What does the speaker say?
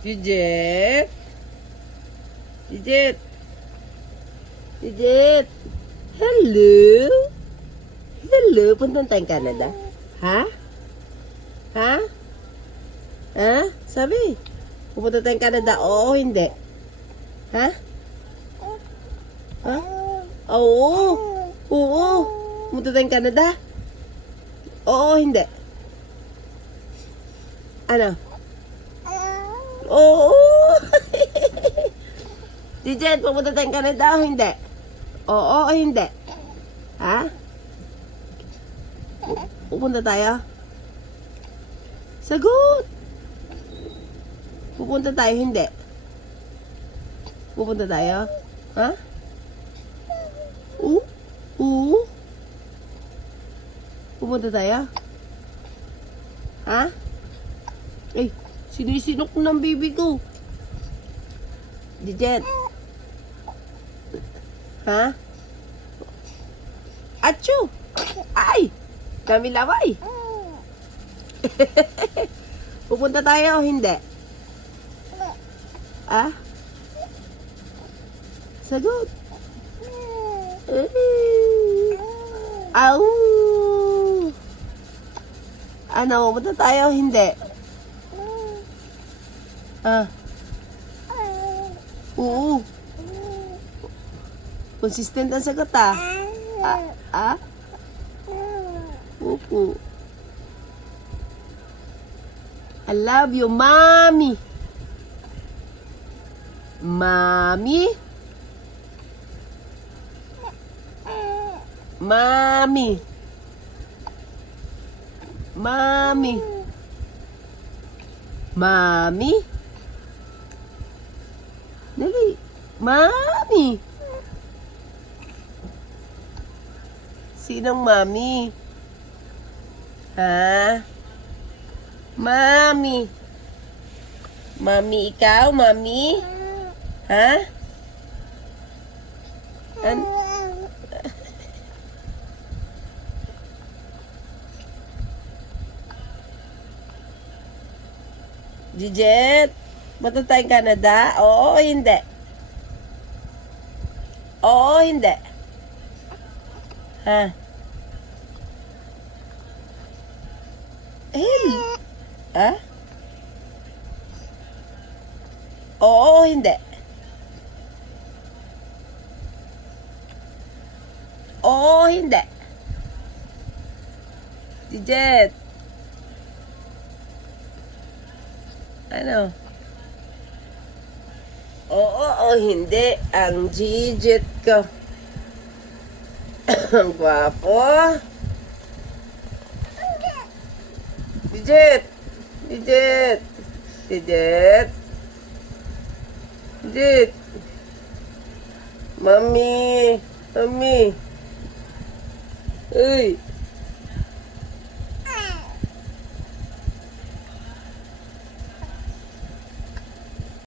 Jujet? Jujet? Jujet? Hello? Hello? Punta tayong Canada? Ha? Ha? Ha? Sabi? Pupunta tayong Canada? Oo, hindi. Ha? Ha? Oo. Oo. Pupunta tayong Canada? Oo, hindi. Ano? Oo. Dijet, pupunta tayong Canada o hindi? Oo o hindi? Ha? Pupunta tayo? Sagot! Pupunta tayo, hindi? Pupunta tayo? Ha? Oo? Oo? Pupunta tayo? Ha? Ay, sinisinok ng baby ko. Dijet. Ha? Achoo! Ay! Dami laway. Pupunta tayo o hindi? Ah? Sagot. Au! Ano, pupunta tayo o hindi? Ah? Oo. Consistent ang sagot ah. Ah? Opo. I love you, mommy. Mommy? Mommy. Mommy. Mommy? Dali. Mommy. Sinong mommy? Ha? Mommy. Mommy ikaw, mommy? Ha? Jijet, punta tayong Canada? Oo o hindi? Oo o hindi? Ha? Ha? Oo o hindi? Oo o hindi? Jijet. Ano? Oo o hindi? Ang Jijet ko. Ang gwapo. Jijet. Jijet. Jijet. Jijet. Mami. Mami. Uy.